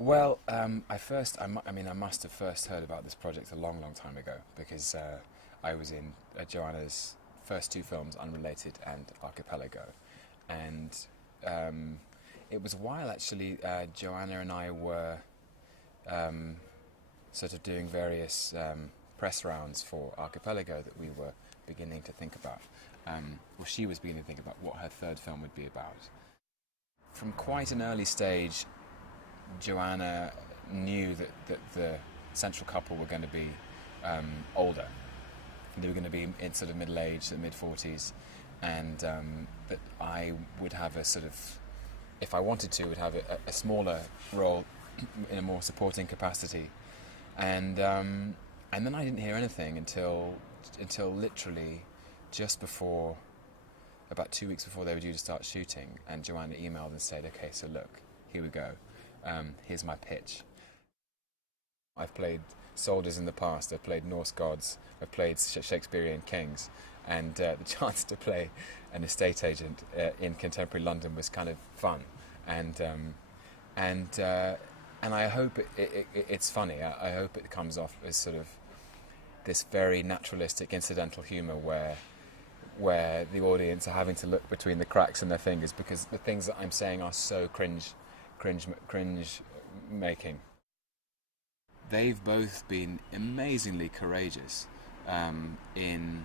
Well, I must have first heard about this project a long, long time ago because I was in Joanna's first two films, Unrelated and Archipelago, and it was a while actually. Joanna and I were sort of doing various press rounds for Archipelago that we were beginning to think about. Well, she was beginning to think about what her third film would be about. From quite an early stage, Joanna knew that the central couple were going to be older. They were going to be in sort of middle age, the mid-40s, and that I would have a sort of, if I wanted to, would have a smaller role in a more supporting capacity. And then I didn't hear anything until literally just before, about 2 weeks before they were due to start shooting, and Joanna emailed and said, "Okay, so look, here we go. Here's my pitch. I've played soldiers in the past, I've played Norse gods, I've played Shakespearean kings, and the chance to play an estate agent in contemporary London was kind of fun, and I hope it's funny. I hope it comes off as sort of this very naturalistic, incidental humour where the audience are having to look between the cracks in their fingers because the things that I'm saying are so cringe making. They've both been amazingly courageous in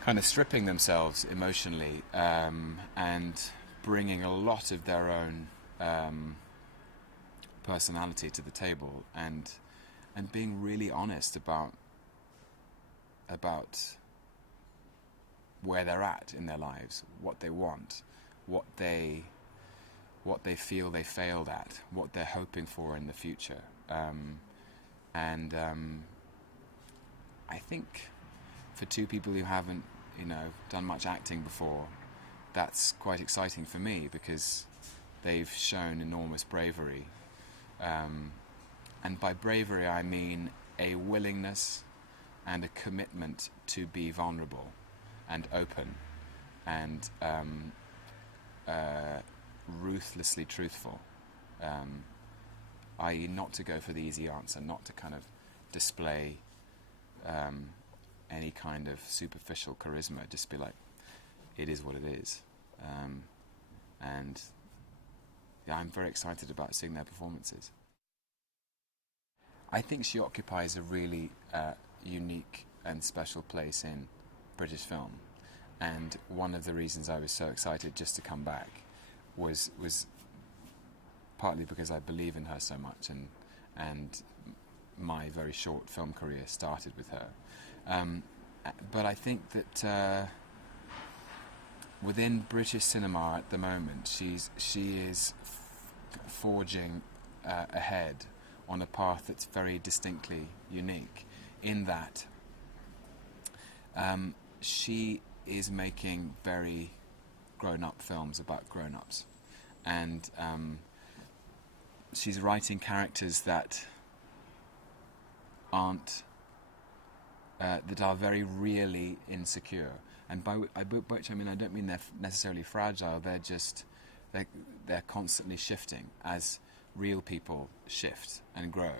kind of stripping themselves emotionally and bringing a lot of their own personality to the table and being really honest about where they're at in their lives, what they want, what they feel they failed at, what they're hoping for in the future. I think for two people who haven't, done much acting before, that's quite exciting for me because they've shown enormous bravery. And by bravery I mean a willingness and a commitment to be vulnerable and open and ruthlessly truthful, i.e. not to go for the easy answer, not to kind of display any kind of superficial charisma, just be like, it is what it is. And yeah, I'm very excited about seeing their performances. I think she occupies a really unique and special place in British film, and one of the reasons I was so excited just to come back was partly because I believe in her so much, and my very short film career started with her. But I think that within British cinema at the moment, she is forging ahead on a path that's very distinctly unique, in that she is making very grown-up films about grown-ups, and she's writing characters that aren't that are very really insecure, and by which I mean I don't mean they're necessarily fragile. They're constantly shifting as real people shift and grow.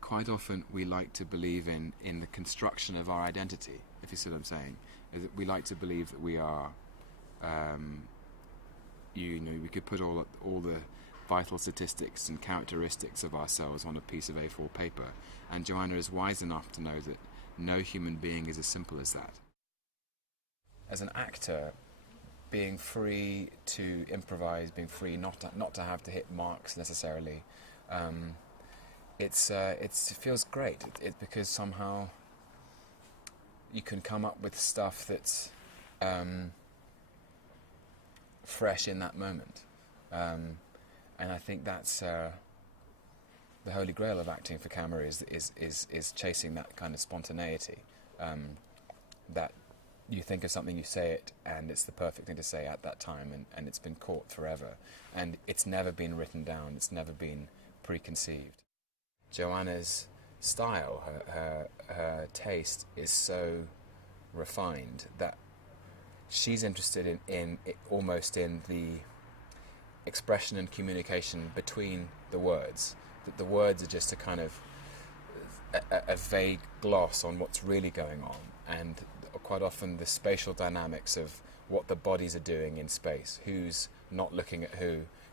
Quite often we like to believe in the construction of our identity, if you see what I'm saying. We like to believe that we are, we could put all the vital statistics and characteristics of ourselves on a piece of A4 paper, and Joanna is wise enough to know that no human being is as simple as that. As an actor, being free to improvise, being free not to have to hit marks necessarily, it feels great. Because somehow you can come up with stuff that's fresh in that moment, and I think that's the holy grail of acting for camera is chasing that kind of spontaneity. That you think of something, you say it, and it's the perfect thing to say at that time, and it's been caught forever, and it's never been written down, it's never been preconceived. Joanna's style, her taste is so refined that she's interested in almost in expression and communication between the words, that the words are just a kind of a vague gloss on what's really going on, and quite often the spatial dynamics of what the bodies are doing in space, who's not looking at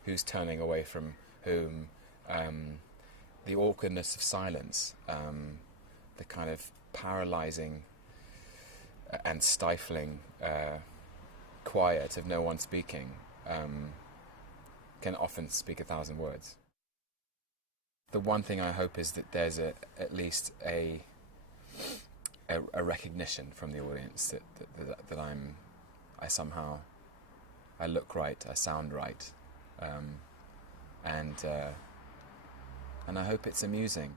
who's turning away from whom, the awkwardness of silence, the kind of paralyzing and stifling quiet of no one speaking, can often speak 1,000 words. The one thing I hope is that there's at least a recognition from the audience that I look right, I sound right, and I hope it's amusing.